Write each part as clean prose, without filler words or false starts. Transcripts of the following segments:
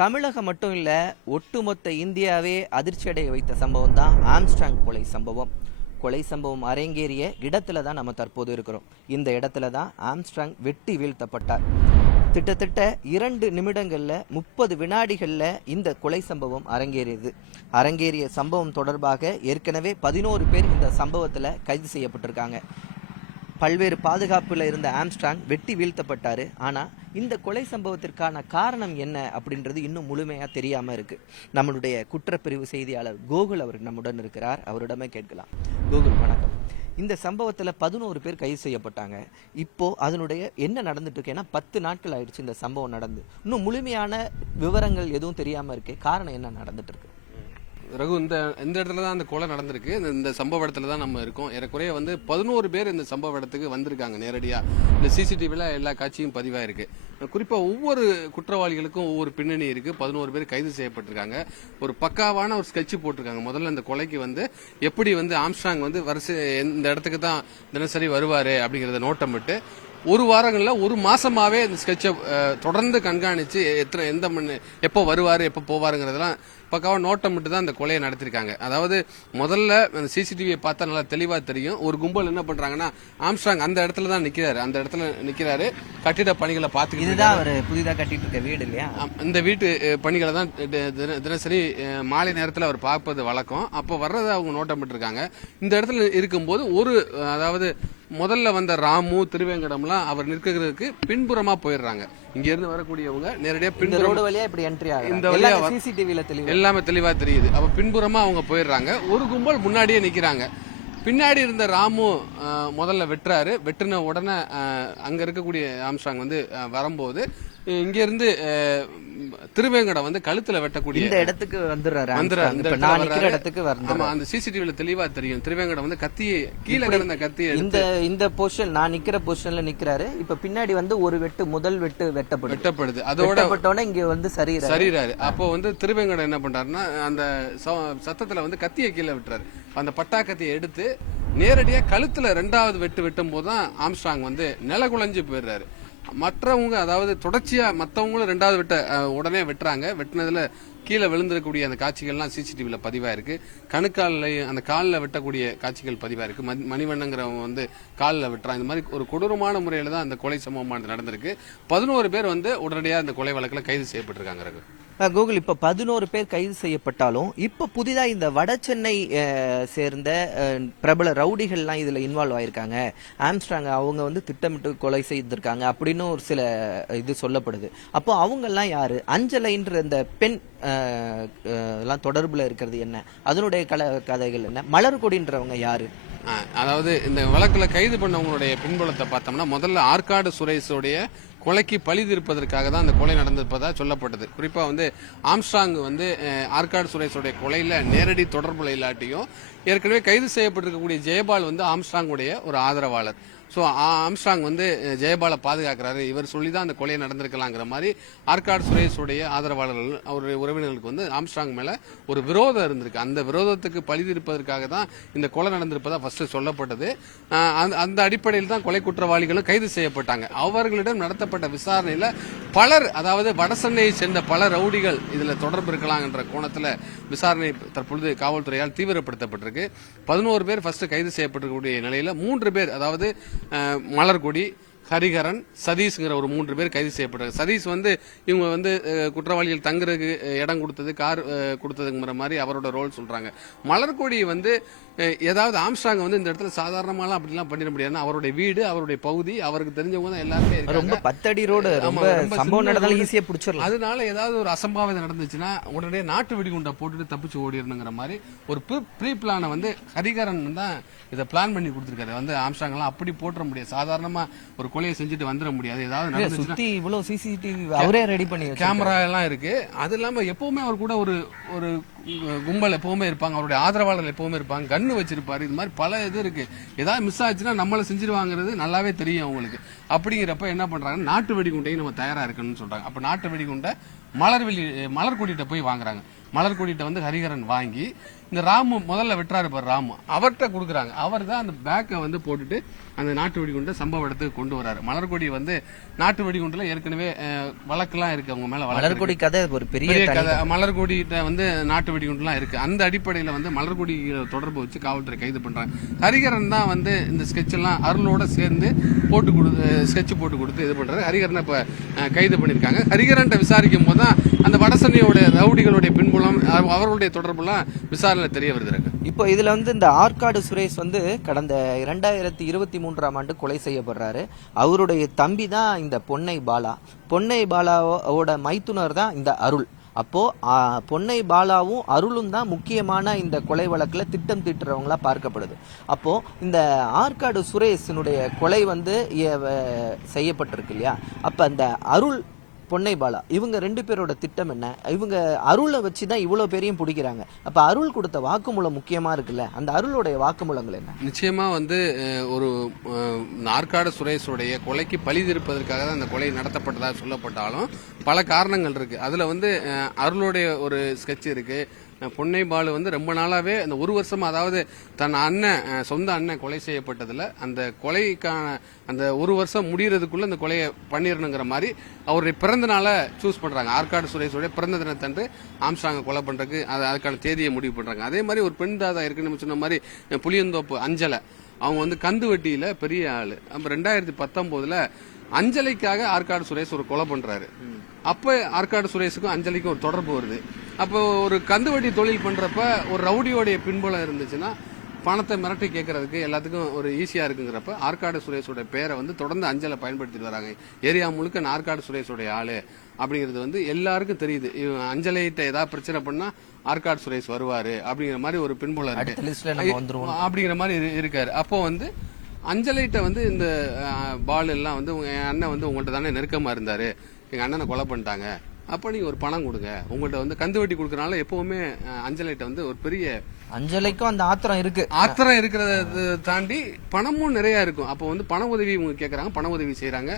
தமிழகம் மட்டும் இல்ல, ஒட்டுமொத்த இந்தியாவே அதிர்ச்சியடைய வைத்த சம்பவம் தான் ஆம்ஸ்ட்ராங் கொலை சம்பவம். கொலை சம்பவம் அரங்கேறிய இடத்துல தான் நம்ம தற்போது இருக்கிறோம். இந்த இடத்துல தான் ஆம்ஸ்ட்ராங் வெட்டி வீழ்த்தப்பட்டார். கிட்டத்தட்ட 2 நிமிடங்கள்ல 30 வினாடிகள்ல இந்த கொலை சம்பவம் அரங்கேறியது. அரங்கேறிய சம்பவம் தொடர்பாக ஏற்கனவே 11 பேர் இந்த சம்பவத்துல கைது செய்யப்பட்டிருக்காங்க. பல்வேறு பாதுகாப்புல இருந்த ஆம்ஸ்ட்ராங் வெட்டி வீழ்த்தப்பட்டாரு. ஆனா இந்த கொலை சம்பவத்திற்கான காரணம் என்ன அப்படின்றது இன்னும் முழுமையா தெரியாம இருக்கு. நம்மளுடைய குற்றப்பிரிவு செய்தியாளர் கோகுல் அவர் நம்முடன் இருக்கிறார். அவரிடமே கேட்கலாம். கோகுல், வணக்கம். இந்த சம்பவத்துல 11 பேர் கைது செய்யப்பட்டாங்க. இப்போ அதனுடைய என்ன நடந்துட்டு இருக்கு? ஏன்னா 10 நாட்கள் ஆயிடுச்சு இந்த சம்பவம் நடந்து. இன்னும் முழுமையான விவரங்கள் எதுவும் தெரியாம இருக்கு. காரணம் என்ன நடந்துட்டு இருக்கு? ரகு, இந்த இடத்துல தான் அந்த கொலை நடந்திருக்கு. இந்த சம்பவ இடத்துல தான் நம்ம இருக்கோம். ஏறக்குறைய 11 பேர் இந்த சம்பவ இடத்துக்கு வந்திருக்காங்க. நேரடியா இந்த சிசிடிவில எல்லா காட்சியும் பதிவாயிருக்கு. குறிப்பா ஒவ்வொரு குற்றவாளிகளுக்கும் ஒவ்வொரு பின்னணி இருக்கு. 11 பேர் கைது செய்யப்பட்டிருக்காங்க. ஒரு பக்காவான ஒரு ஸ்கெட்ச் போட்டிருக்காங்க. முதல்ல இந்த கொலைக்கு எப்படி ஆம்ஸ்ட்ராங் வரிசை இந்த இடத்துக்கு தான் தினசரி வருவாரு அப்படிங்கறத நோட்டமிட்டு ஒரு வாரங்கள்ல ஒரு மாசமாவே இந்த ஸ்கெட்சை தொடர்ந்து கண்காணிச்சு எப்போ வருவாரு எப்போ போவாருங்கிறதெல்லாம் பக்காவா நோட்டமிட்டு தான் இந்த கொலையை நடத்திருக்காங்க. அதாவது முதல்ல அந்த சிசிடிவியை பார்த்தா நல்லா தெளிவா தெரியும். ஒரு கும்பல் என்ன பண்றாங்கன்னா, ஆம்ஸ்ட்ராங் அந்த இடத்துல தான் நிக்கிறாரு. கட்டிட பணிகளை பார்த்துக்கிட்டு இதுதான் அவர் புதிதாக கட்டிட்டு இருக்க வீடு இல்லையா? இந்த வீட்டு பணிகளை தான் தினசரி மாலை நேரத்தில் அவர் பார்ப்பது வழக்கம். அப்போ வர்றதை அவங்க நோட்டமிட்டு இருக்காங்க. இந்த இடத்துல இருக்கும்போது அதாவது முதல்ல வந்த ராமு, திருவேங்கடம்லாம் அவர் நிற்கிறதுக்கு பின்புறமா போயிடுறாங்க. இங்க இருந்து வரக்கூடியவங்க நேரடியா ரோடு வழியா இப்படி என்ட்ரி ஆகும். இந்த வழியா சிசிடிவில எல்லாமே தெளிவா தெரியுது. அப்ப பின்புறமா அவங்க போயிடுறாங்க. ஒரு கும்பல் முன்னாடியே நிக்கிறாங்க. பின்னாடி இருந்த ராமு முதல்ல வெட்டின உடனே அங்க இருக்கக்கூடிய ஆம்ஸ்ட்ராங் வரும்போது இங்க இருந்து திருவேங்கடம் கழுத்துல வெட்டக்கூடிய இந்த இடத்துக்கு வந்துடுறாரு. அந்த சிசிடிவில தெளிவா தெரியும். திருவேங்கடம் கத்தியை கீழே கிடந்த கத்தியை இந்த பொசிஷன், நான் நிக்கிற பொசிஷன்ல நிக்கிறாரு. இப்ப பின்னாடி ஒரு முதல் வெட்டு வெட்டப்படுது. அதோட இங்க சரிறாரு. அப்போ திருவேங்கடம் என்ன பண்றாருன்னா, அந்த சத்தத்துல கத்தியை கீழே விட்டுறாரு. அந்த பட்டா கத்தியை எடுத்து நேரடியா கழுத்துல 2வது வெட்டும் போதுதான் ஆம்ஸ்ட்ராங் நிலகுலைஞ்சு போயிடுறாரு. மற்றவங்க, அதாவது தொடர்ச்சியா மற்றவங்களும் 2வது உடனே வெட்டுறாங்க. வெட்டினதுல கீழே விழுந்திருக்கக்கூடிய அந்த காட்சிகள்லாம் சிசிடிவில பதிவாயிருக்கு. கணுக்காலில் அந்த காலில் வெட்டக்கூடிய காட்சிகள் பதிவாயிருக்கு. மணிவண்ணங்கிறவங்க காலில் வெட்டுறாங்க. இந்த மாதிரி ஒரு கொடூரமான முறையில தான் அந்த கொலை சம்பவமானது நடந்திருக்கு. 11 பேர் உடனடியாக அந்த கொலை வழக்கில் கைது செய்யப்பட்டிருக்காங்க. ரகு, கூகுள், இப்ப 11 பேர் கைது செய்யப்பட்டாலும் இப்ப புதிதா இந்த வட சென்னை சேர்ந்த பிரபல ரவுடிகள்லாம் இதுல இன்வால்வ் ஆயிருக்காங்க. ஆம்ஸ்ட்ராங் அவங்க திட்டமிட்டு கொலை செய்திருக்காங்க அப்படின்னு ஒரு சில இது சொல்லப்படுது. அப்போ அவங்க எல்லாம் யாரு? அஞ்சலைன்ற இந்த பெண் எல்லாம் தொடர்புல இருக்கிறது என்ன? அதனுடைய கதைகள் என்ன? மலர்கொடின்றவங்க யாரு? அதாவது இந்த வழக்குல கைது பண்ணவங்களுடைய பின்புலத்தை பார்த்தோம்னா, முதல்ல ஆற்காடு சுரேஷோடைய கொலைக்கு பழி தீர்ப்பதற்காக தான் அந்த கொலை நடந்திருப்பதா சொல்லப்பட்டது. குறிப்பா ஆம்ஸ்ட்ராங் ஆற்காடு சுரேஷோடைய கொலையில நேரடி தொடர்புல இல்லாட்டியும் ஏற்கனவே கைது செய்யப்பட்டிருக்கக்கூடிய ஜெயபால் ஆம்ஸ்ட்ராங் உடைய ஒரு ஆதரவாளர். ஸோ ஆம்ஸ்ட்ராங் ஜெயபாலை பாதுகாக்கிறாரு, இவர் சொல்லிதான் அந்த கொலை நடந்திருக்கலாங்கிற மாதிரி ஆற்காடு சுரேஷுடைய ஆதரவாளர்கள், அவருடைய உறவினர்களுக்கு ஆம்ஸ்ட்ராங் மேல ஒரு விரோதம் இருந்திருக்கு. அந்த விரோதத்துக்கு பழி தீர்ப்பதற்காக தான் இந்த கொலை நடந்திருப்பதா ஃபர்ஸ்ட் சொல்லப்பட்டது. அந்த அடிப்படையில் தான் கொலை குற்றவாளிகளும் கைது செய்யப்பட்டாங்க. அவர்களிடம் நடத்தப்பட்ட விசாரணையில பலர், அதாவது வடசென்னையை சேர்ந்த பல ரவுடிகள் இதுல தொடர்பு இருக்கலாம் என்ற கோணத்துல விசாரணை தற்பொழுது காவல்துறையால் தீவிரப்படுத்தப்பட்டிருக்கு. 11 பேர் ஃபர்ஸ்ட் கைது செய்யப்பட்டிருக்கக்கூடிய நிலையில 3 பேர், அதாவது மலர்கொடி, ஹரிகரன், சதீஷ்ங்கிற ஒரு 3 பேர் கைது செய்யப்பட்டாங்க. சதீஷ் இவங்க குற்றவாளிகள் தங்குறதுக்கு இடம் கொடுத்தது, கார் கொடுத்ததுங்கிற மாதிரி அவரோட ரோல் சொல்றாங்க. மலர்கொடி ஏதாவது ஆம்ஸ்ட்ராங் இந்த இடத்துல சாதாரணமாலாம் அப்படிலாம் பண்ணிட முடியாது. அவருடைய வீடு, அவருடைய பகுதி, அவருக்கு தெரிஞ்சவங்க தான் எல்லாருமே ரொம்ப 10 அடி ரோடு, சம்பவம் நடந்தாலும் ஈஸியா பிடிச்சிடலாம். அதனால ஏதாவது ஒரு அசம்பாவிதம் நடந்துச்சுன்னா உடனே நாட்டு வெடிகுண்டை போட்டுட்டு தப்பிச்சு ஓடிடணுங்கிற மாதிரி ஒரு ப்ரீ பிளான ஹரிகரன் தான் இதை பிளான் பண்ணி கொடுத்துருக்காரு. ஆம்ஸ்ட்ராங் எல்லாம் அப்படி போட்டுற முடியாது. சாதாரணமா ஒரு கொலையை செஞ்சுட்டு வந்துட முடியாது. ஏதாவது சுத்தி இவ்வளவு சிசிடிவி அவரே ரெடி பண்ணி கேமரா எல்லாம் இருக்கு. அது இல்லாம எப்பவுமே அவர் கூட ஒரு கும்பல் எப்பவுமே இருப்பாங்க. அவருடைய ஆதரவாளர்கள் எப்பவுமே இருப்பாங்க. கண்ணு வச்சிருப்பாரு. இது மாதிரி பல இது இருக்கு. ஏதாவது மிஸ் ஆச்சுன்னா நம்மள செஞ்சிருவாங்கிறது நல்லாவே தெரியும் அவங்களுக்கு. அப்படிங்கிறப்ப என்ன பண்றாங்க, நாட்டு வெடிகுண்டையும் நம்ம தயாரா இருக்கணும்னு சொல்றாங்க. அப்ப நாட்டு வெடிகுண்டை மலர்கொடிட்ட போய் வாங்குறாங்க. மலர்கொடிட்ட ஹரிகரன் வாங்கி இந்த ராமு முதல்ல வெட்டுறாரு பாரு, ராமு அவர்கிட்ட கொடுக்குறாங்க. அவர் தான் அந்த பேக்கை வந்து போட்டுட்டு அந்த நாட்டு வெடிகுண்டை சம்பவ இடத்துக்கு கொண்டு வராரு. மலர்கொடி வந்து நாட்டு வெடிகுண்டுல ஏற்கனவே வழக்கெல்லாம் இருக்கு அவங்க மேல. மலர்கொடி கதை ஒரு பெரிய கதை. மலர்கொடிட்ட வந்து நாட்டு வெடிகுண்டுலாம் இருக்கு. அந்த அடிப்படையில வந்து மலர்கொடி தொடர்பு வச்சு காவல்துறை கைது பண்றாங்க. ஹரிகரன் தான் வந்து இந்த ஸ்கெட்ச் எல்லாம் அருளோட சேர்ந்து ஸ்கெட்ச் போட்டு கொடுத்து இது பண்றாரு. ஹரிகரனை இப்ப கைது பண்ணிருக்காங்க. ஹரிகரன் விசாரிக்கும் போது தான் அந்த வடசென்னையோட ரவுடிகளுடைய பின்புலம் அவர்களுடைய தொடர்புலாம் விசாரணையில தெரிய வருது. இப்போ இதுல வந்து இந்த ஆற்காடு சுரேஷ் வந்து கடந்த 2023ஆம் ஆண்டு கொலை செய்யப்படுறாரு. அவருடைய தம்பி தான் இந்த பொன்னை பாலா. பொன்னை பாலாவோட மைத்துனர் தான் இந்த அருள். அப்போ பொன்னை பாலாவும் அருளும் தான் முக்கியமான இந்த கொலை வழக்குல திட்டம் தீட்டுறவங்களா பார்க்கப்படுது. அப்போ இந்த ஆற்காடு சுரேஷனுடைய கொலை வந்து செய்யப்பட்டிருக்கு இல்லையா, அப்ப அந்த அருள் பொன்னை பாலா இவங்க 2 பேரோட திட்டம் என்ன? இவங்க அருளை வச்சுதான் இவ்வளவு பேரையும் பிடிக்கிறாங்க. அப்ப அருள் கொடுத்த வாக்குமூலம் முக்கியமா இருக்குல்ல, அந்த அருளுடைய வாக்குமூலங்கள் என்ன? நிச்சயமா வந்து ஒரு ஆற்காடு சுரேஷுடைய கொலைக்கு பழி தீர்ப்பதற்காக தான் அந்த கொலை நடத்தப்பட்டதாக சொல்லப்பட்டாலும் பல காரணங்கள் இருக்கு. அதுல வந்து அருளுடைய ஒரு ஸ்கெட்ச் இருக்கு. பொன்னை பாலு வந்து ரொம்ப நாளாவே அந்த ஒரு வருஷமா, அதாவது தன் அண்ணன் சொந்த அண்ணன் கொலை செய்யப்பட்டதுல அந்த கொலைக்கான அந்த ஒரு வருஷம் முடியறதுக்குள்ள அந்த கொலையை பண்ணிடணுங்கிற மாதிரி அவருடைய பிறந்த நாளை சூஸ் பண்றாங்க. ஆற்காடு சுரேஷோடைய பிறந்த தினத்தன்று ஆம்ஸ்ட்ராங்கை கொலை பண்றதுக்கு அதுக்கான தேதியை முடிவு பண்றாங்க. அதே மாதிரி ஒரு பெண் தாதா இருக்குன்னு நம்ம சொன்ன மாதிரி புளியந்தோப்பு அஞ்சலை, அவங்க வந்து கந்து வட்டியில பெரிய ஆளு. அப்ப 2019ல அஞ்சலிக்காக ஆற்காடு சுரேஷ் ஒரு கொலை பண்றாரு. அப்ப ஆற்காடு சுரேஷுக்கும் அஞ்சலிக்கும் ஒரு தொடர்பு வருது. அப்போ ஒரு கந்துவட்டி தொழில் பண்றப்ப ஒரு ரவுடியோடைய பின்புலம் இருந்துச்சுன்னா பணத்தை மிரட்டி கேட்கறதுக்கு எல்லாத்துக்கும் ஒரு ஈஸியா இருக்குங்கிறப்ப ஆற்காடு சுரேஷோட பேரை வந்து தொடர்ந்து அஞ்சலை பயன்படுத்திட்டு வராங்க. ஏரியா முழுக்க ஆற்காடு சுரேஷோடைய ஆளு அப்படிங்கிறது வந்து எல்லாருக்கும் தெரியுது. அஞ்சலைகிட்ட ஏதாவது பிரச்சனை பண்ணா ஆற்காடு சுரேஷ் வருவாரு அப்படிங்கிற மாதிரி ஒரு பின்புலம் இருக்கு, அப்படிங்கிற மாதிரி இருக்காரு. அப்போ வந்து அஞ்சலைகிட்ட வந்து இந்த பால் எல்லாம் வந்து என் அண்ணன் வந்து உங்கள்கிட்ட தானே நெருக்கமா இருந்தாரு, எங்க அண்ணனை கொலை பண்ணிட்டாங்க, அப்ப நீங்க ஒரு பணம் கொடுங்க, உங்கள்கிட்ட வந்து கந்து வட்டி கொடுக்கறனால எப்பவுமே அஞ்சலைகிட்ட வந்து ஒரு பெரிய அஞ்சலைக்கும் அந்த ஆத்திரம் இருக்கு. ஆத்திரம் இருக்கிறத தாண்டி பணமும் நிறைய இருக்கும். அப்போ வந்து பண உதவி இவங்க கேட்கறாங்க, பண உதவி செய்யறாங்க.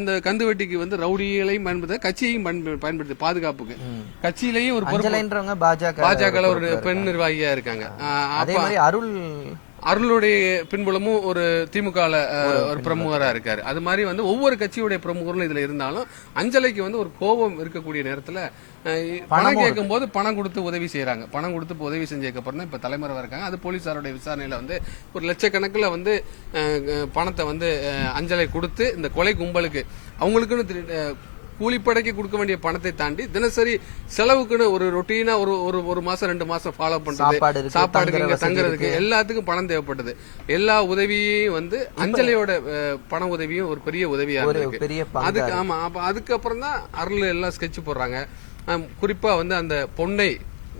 இந்த கந்து வட்டிக்கு வந்து ரவுடிகளையும் பயன்படுத்த, கட்சியையும் பயன்படுத்தி பாதுகாப்புக்கு கட்சியிலையும் ஒரு பாஜக ஒரு பெண் நிர்வாகியா இருக்காங்க. அதே மாதிரி அருளுடைய பின்புலமும் ஒரு திமுக ஒரு பிரமுகரா இருக்காரு. அது மாதிரி வந்து ஒவ்வொரு கட்சியுடைய பிரமுகர்களும் இதுல இருந்தாலும் அஞ்சலைக்கு வந்து ஒரு கோபம் இருக்கக்கூடிய நேரத்துல பணம் கேட்கும் போது பணம் கொடுத்து உதவி செய்யறாங்க. பணம் கொடுத்து உதவி செஞ்சதுக்கு அப்புறம் இப்ப தலைமறைவா இருக்காங்க. அது போலீசாருடைய விசாரணையில வந்து ஒரு லட்சக்கணக்கில் வந்து பணத்தை வந்து அஞ்சலை கொடுத்து இந்த கொலை கும்பலுக்கு அவங்களுக்குன்னு கூலிப்படைக்கு கொடுக்க வேண்டிய பணத்தை தாண்டி தினசரி செலவுக்குன்னு ஒரு ரொட்டீனா ஒரு மாசம் 2 மாசம் ஃபாலோ பண்றது, சாப்பாடுக்கு தங்குறதுக்கு எல்லாத்துக்கும் பணம் தேவைப்பட்டது. எல்லா உதவியும் வந்து அஞ்சலியோட பண உதவியும் ஒரு பெரிய உதவியா இருக்கு. அதுக்கு ஆமா, அப்ப அதுக்கப்புறம் தான் அருள் எல்லாம் ஸ்கெட்ச் போடுறாங்க. குறிப்பா வந்து அந்த பொன்னை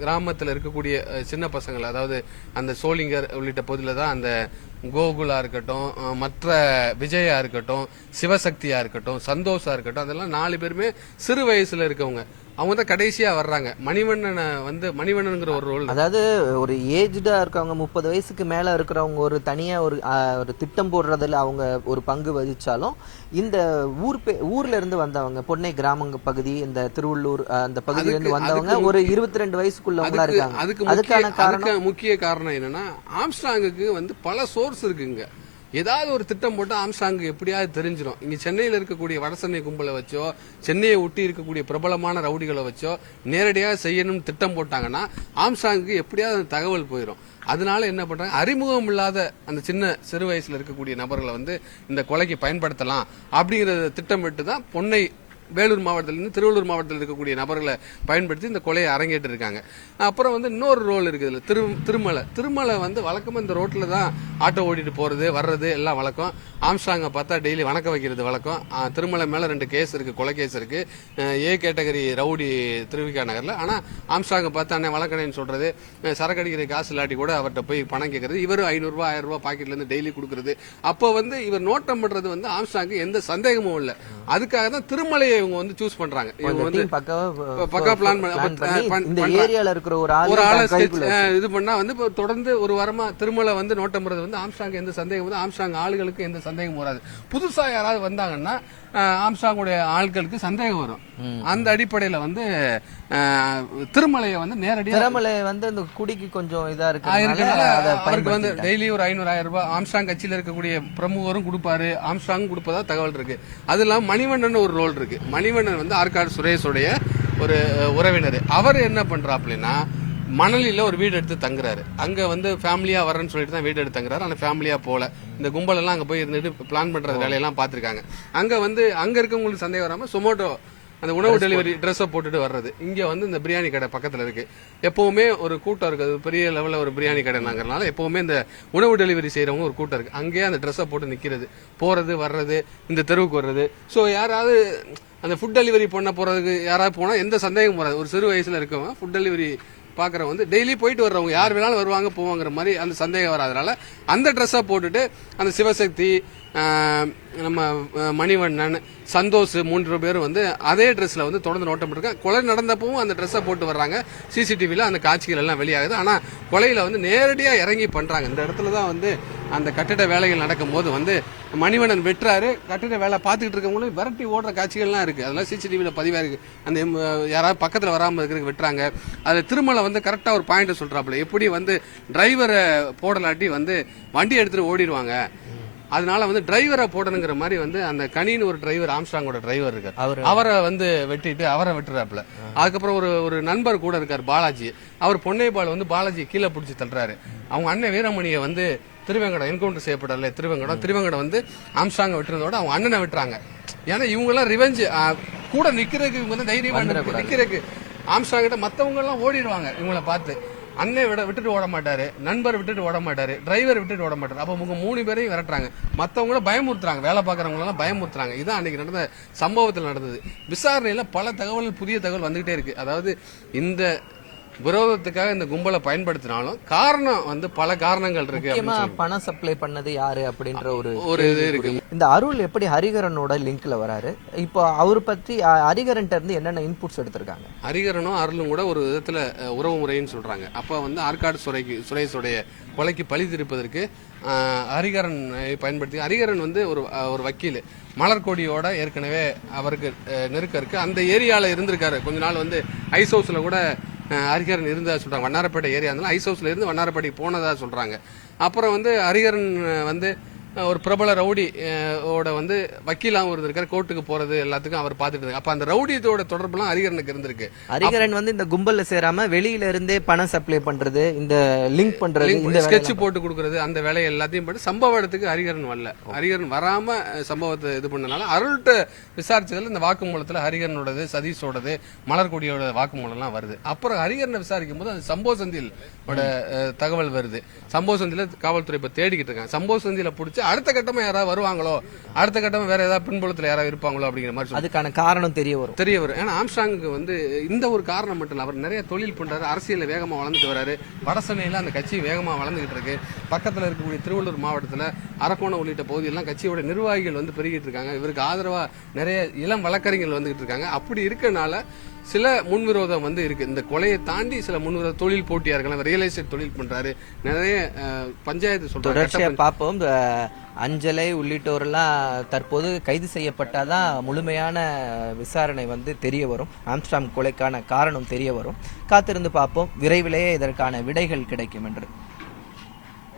கிராமத்துல இருக்கக்கூடிய சின்ன பசங்களை, அதாவது அந்த சோளிங்கர் உள்ளிட்ட பகுதியில தான் அந்த கோகுலா இருக்கட்டும், மற்ற விஜயா இருக்கட்டும், சிவசக்தியா இருக்கட்டும், சந்தோஷா இருக்கட்டும், அதெல்லாம் 4 பேருமே சிறு வயசுல இருக்கவங்க. அவங்க தான் கடைசியா வர்றாங்க. மணிவண்ணன்ங்கிற ஒரு ரோல், அதாவது ஒரு ஏஜ்டா இருக்கவங்க 30 வயசுக்கு மேல இருக்கிறவங்க ஒரு தனியா ஒரு திட்டம் போடுறதுல அவங்க ஒரு பங்கு வகிச்சாலும், இந்த ஊர்ல இருந்து வந்தவங்க பொன்னை கிராம பகுதி, இந்த திருவள்ளூர் அந்த பகுதியில இருந்து வந்தவங்க ஒரு 22 வயசுக்குள்ளவங்களா இருக்காங்க. அதுக்கான முக்கிய காரணம் என்னன்னா, ஆம்ஸ்ட்ராங்குக்கு வந்து பல சோர்ஸ் இருக்குங்க. ஏதாவது ஒரு திட்டம் போட்டு ஆம்ஸ்ட்ராங்கு எப்படியாவது தெரிஞ்சிடும். இங்க சென்னையில் இருக்கக்கூடிய வடசென்னை கும்பலை வச்சோ, சென்னையை ஒட்டி இருக்கக்கூடிய பிரபலமான ரவுடிகளை வச்சோ நேரடியாக செய்யணும்னு திட்டம் போட்டாங்கன்னா ஆம்ஸ்ட்ராங்குக்கு எப்படியாவது தகவல் போயிடும். அதனால என்ன பண்றாங்க, அறிமுகம் இல்லாத அந்த சிறு வயசுல இருக்கக்கூடிய நபர்களை வந்து இந்த கொலைக்கு பயன்படுத்தலாம் அப்படிங்கிற திட்டமிட்டு தான் பொன்னை வேலூர் மாவட்டத்திலிருந்து திருவள்ளூர் மாவட்டத்தில் இருக்கக்கூடிய நபர்களை பயன்படுத்தி இந்த கொலையை அரங்கேற்று இருக்காங்க. அப்புறம் வந்து இன்னொரு ரோல் இருக்குது திருமலை வந்து வழக்கமா இந்த ரோட்ல தான் ஆட்டோ ஓட்டிட்டு போறது வர்றது எல்லாம் வழக்கம். ஆம்ஸ்ட்ராங்கை பார்த்தா டெய்லி வணக்கம் வைக்கிறது வழக்கம். திருமலை மேல 2 கேஸ் இருக்கு, கொலை கேஸ் இருக்கு. ஏ கேட்டகரி ரவுடி திருவிக்கா நகர்ல. ஆனா ஆம்ஸ்ட்ராங்கை பார்த்தா அண்ணன் வழக்கணைன்னு சொல்றது, சரக்கு அடிக்கிற காசு இல்லாட்டி கூட அவர்கிட்ட போய் பணம் கேட்கறது, இவரும் 500 ரூபாய் 1000 ரூபாய் பாக்கெட்ல இருந்து டெய்லி கொடுக்கறது. அப்போ வந்து இவர் நோட்டம் பண்றது வந்து ஆம்ஸ்ட்ராங்கு எந்த சந்தேகமும் இல்லை. அதுக்காக தான் திருமலையை இவங்க வந்து சூஸ் பண்றாங்க. இவங்க வந்து பக்கா பிளான் ஒரு ஆளை இது பண்ணா வந்து தொடர்ந்து ஒரு வாரமா திருமலை வந்து நோட்டம் பண்றது வந்து ஆம்ஸ்ட்ராங் எந்த சந்தேகம், ஆம்ஸ்ட்ராங் ஆளுகளுக்கு எந்த சந்தேகம் வராது. புதுசா யாராவது வந்தாங்கன்னா ஆம்ஸ்ட்ராங்குடைய ஆட்களுக்கு சந்தேகம் வரும். அந்த அடிப்படையில வந்து திருமலையை வந்து நேரடியாக திருமலை வந்து இந்த குடிக்கு கொஞ்சம் இதா இருக்கு, அவருக்கு வந்து டெய்லி ஒரு 500,000 ரூபாய் ஆம்ஸ்ட்ராங் கட்சியில இருக்கக்கூடிய பிரமுகரும் கொடுப்பாரு, ஆம்ஸ்ட்ராங் கொடுப்பதா தகவல் இருக்கு. அது இல்லாம மணிவண்ணன் ஒரு ரோல் இருக்கு. மணிவண்ணன் வந்து ஆற்காடு சுரேஷோடைய ஒரு உறவினர். அவர் என்ன பண்றாப்லன்னா மணலில ஒரு வீடு எடுத்து தங்குறாரு. அங்க வந்து ஃபேமிலியா வரேன்னு சொல்லிட்டு தான் வீடு எடுத்து தங்குறாரு. ஆனா ஃபேமிலியா போல இந்த கும்பல் எல்லாம் அங்க போய் இருந்துட்டு பிளான் பண்ற வேலையெல்லாம் பாத்துருக்காங்க. அங்க வந்து அங்க இருக்கவங்களுக்கு சந்தேகம் வராம சொமோட்டோ அந்த உணவு டெலிவரி ட்ரெஸ்ஸை போட்டுட்டு வர்றது. இங்க வந்து இந்த பிரியாணி கடை பக்கத்துல இருக்கு. எப்பவுமே ஒரு கூட்டம் இருக்குது, பெரிய லெவல்ல ஒரு பிரியாணி கடைனாங்கிறனால எப்பவுமே இந்த உணவு டெலிவரி செய்யறவங்க ஒரு கூட்டம் இருக்கு. அங்கேயே அந்த ட்ரெஸ்ஸை போட்டு நிக்கிறது, போறது வர்றது, இந்த தெருவுக்கு வர்றது. ஸோ யாராவது அந்த ஃபுட் டெலிவரி பண்ண போறதுக்கு யாராவது போனா எந்த சந்தேகம் வராது. ஒரு சிறு வயசுல இருக்கவங்க ஃபுட் டெலிவரி பாக்குறவங்க வந்து டெய்லி போயிட்டு வர்றவங்க யார் வேணாலும் வருவாங்க போவாங்கிற மாதிரி அந்த சந்தேகம் வராதனால அந்த ட்ரெஸ்ஸை போட்டுட்டு அந்த சிவசக்தி, நம்ம மணிவண்ணன், சந்தோஷ் 3 பேரும் வந்து அதே ட்ரெஸ்ல வந்து தொடர்ந்து நோட்டம் பண்ணிருக்காங்க. கொலை நடந்தப்பவும் அந்த ட்ரெஸ்ஸை போட்டு வர்றாங்க. சிசிடிவில அந்த காட்சிகள் எல்லாம் வெளியாகுது. ஆனா கொலையில வந்து நேரடியா இறங்கி பண்றாங்க. இந்த இடத்துல தான் வந்து அந்த கட்டிட வேலைகள் நடக்கும் போது வந்து மணிவண்ணன் வெட்டுறாரு. கட்டிட வேலை பார்த்துக்கிட்டு இருக்கவங்களும் விரட்டி ஓடுற காட்சிகள்லாம் இருக்கு. அதெல்லாம் சிசிடிவில பதிவா இருக்கு. அந்த யாராவது பக்கத்துல வராம இருக்கிறதுக்கு வெட்டுறாங்க. அதுல திருமலை வந்து கரெக்டா ஒரு பாயிண்ட் சொல்றாப்புல, எப்படி வந்து டிரைவரை போடலாட்டி வந்து வண்டி எடுத்துட்டு ஓடிடுவாங்க, அதனால வந்து டிரைவரை போடணுங்கிற மாதிரி வந்து அந்த கனின்னு ஒரு டிரைவர், ஆம்ஸ்ட்ராங்கோட டிரைவர் இருக்காரு, அவரை வந்து வெட்டிட்டு அவரை வெட்டுறாப்புல. அதுக்கப்புறம் ஒரு நண்பர் கூட இருக்காரு பாலாஜி. அவர் பொன்னைபால் வந்து பாலாஜி கீழே பிடிச்சி தள்ளுறாரு. அவங்க அண்ணன் வீரமணியை வந்து திருவேங்கடம் என்கவுண்டர் செய்யப்படல. திருவேங்கடம் வந்து ஆம்ஸ்ட்ராங்க வெட்டுறதோட அவங்க அண்ணனை வெட்டுறாங்க. ஏன்னா இவங்க எல்லாம் ரிவெஞ்ச் கூட நிக்கிறதுக்கு, இவங்க வந்து தைரியமா நிக்கிறதுக்கு ஆம்ஸ்ட்ராங் கிட்ட மத்தவங்க எல்லாம் ஓடிடுவாங்க இவங்களை பார்த்து. அண்ணன் விட்டுட்டு ஓட மாட்டாரு, நண்பர் விட்டுட்டு ஓட மாட்டாரு, டிரைவர் விட்டுட்டு ஓட மாட்டாரு. அப்ப உங்க 3 பேரையும் விரட்டுறாங்க, மத்தவங்கள பயமுறுத்துறாங்க, வேலை பாக்குறவங்க எல்லாம் பயமுறுத்துறாங்க. இதான் அன்னைக்கு நடந்த சம்பவத்தில் நடந்தது. விசாரணையில பல தகவல், புதிய தகவல் வந்துகிட்டே இருக்கு. அதாவது இந்த விரோதத்துக்காக இந்த கும்பலை பயன்படுத்தினாலும் காரணம் வந்து பல காரணங்கள் இருக்கு. பணம் சப்ளை பண்ணது யாரு அப்படின்ற ஒரு இது இருக்கு. இந்த அருள் எப்படி ஹரிகரனோட லிங்க்ல வராரு? இப்போ அவர் பத்தி ஹரிகரன் இருந்து என்னென்ன இன்புட்ஸ் எடுத்திருக்காங்க? ஹரிகரனும் அருளும் கூட ஒரு விதத்துல உறவு முறைன்னு சொல்றாங்க. அப்ப வந்து ஆற்காடு சுரேஷோடைய கொலைக்கு பழி திருப்பதற்கு ஹரிகரன் பயன்படுத்தி, ஹரிகரன் வந்து ஒரு வக்கீல், மலர்கொடியோட ஏற்கனவே அவருக்கு நெருக்க இருக்கு. அந்த ஏரியால இருந்திருக்காரு கொஞ்ச நாள். வந்து ஐஸ் ஹவுஸ்ல கூட ஹரிகரன் இருந்தா சொல்றாங்க. வண்ணாரப்பேட்டை ஏரியா இருந்தாலும் ஐஸ் ஹவுஸ்ல இருந்து வண்ணாரப்பேட்டைக்கு போனதா சொல்றாங்க. அப்புறம் வந்து ஹரிகரன் வந்து ஒரு பிரபல ரவுடி ஓட வந்து வக்கீலாகவும் இருந்திருக்காரு. கோர்ட்டுக்கு போறது எல்லாத்துக்கும் அவர் பார்த்துட்டு இருக்காரு. அப்ப அந்த ரவுடியத்தோட தொடர்புலாம் ஹரிகரனுக்கு இருந்திருக்கு. ஹரிகரன் வந்து இந்த கும்பல்ல சேராம வெளியில இருந்தே பணம் சப்ளை பண்றது, இந்த லிங்க் பண்றது, இந்த ஸ்கெட்ச் போட்டு கொடுக்கறது, அந்த வேலையை எல்லாத்தையும் பண்ணி சம்பவ இடத்துக்கு ஹரிகரன் வரல. ஹரிகரன் வராம சம்பவத்தை இது பண்ணனால அருள்கிட்ட விசாரிச்சதுல இந்த வாக்குமூலத்துல ஹரிகரனோடது, சதீஷோடது, மலர்கொடியோட வாக்குமூலம் எல்லாம் வருது. அப்புறம் ஹரிகரனை விசாரிக்கும் போது அந்த சம்பவ சந்தியில் தகவல் வருது. சம்பவ சந்தியில காவல்துறை இப்ப தேடிக்கிட்டு இருக்காங்க. சம்பவ சந்தியில பிடிச்சி அடுத்த கட்டமா யாராவது வருவாங்களோ, அடுத்த கட்டமா வேற ஏதாவது பின்புலத்துல யாராவது இருப்பாங்களோ அப்படிங்கிற மாதிரி அதுக்கான காரணம் தெரிய வரும். ஏன்னா ஆம்ஸ்ட்ராங்குக்கு வந்து இந்த ஒரு காரணம் மட்டும் இல்ல, அவர் நிறைய தொழில் பண்றாரு, அரசியல வேகமா வளர்ந்துட்டு வராரு. வடசென்னையில அந்த கட்சி வேகமா வளர்ந்துகிட்டு இருக்கு. பக்கத்துல இருக்கக்கூடிய திருவள்ளூர் மாவட்டத்துல அரக்கோணம் உள்ளிட்ட பகுதியெல்லாம் கட்சியோட நிர்வாகிகள் வந்து பெருகிட்டு இருக்காங்க. இவருக்கு ஆதரவா நிறைய இளம் வழக்கறிஞர்கள் வந்துகிட்டு இருக்காங்க. அப்படி இருக்கனால சில முன்விரோதம் வந்து இருக்கு. இந்த கொலையை தாண்டி சில முன்விரோத தொழில் போட்டியா இருக்கலாம், ரியல் எஸ்டேட் தொழில் பண்றாரு, நிறைய பஞ்சாயத்து சொல்றாங்க. பார்ப்போம். அஞ்சலை உள்ளிட்டோரெல்லாம் தற்போது கைது செய்யப்பட்டாதான் முழுமையான விசாரணை வந்து தெரிய வரும். ஆம்ஸ்ட்ராங் கொலைக்கான காரணம் தெரிய வரும். காத்திருந்து பார்ப்போம். விரைவிலேயே இதற்கான விடைகள் கிடைக்கும் என்று.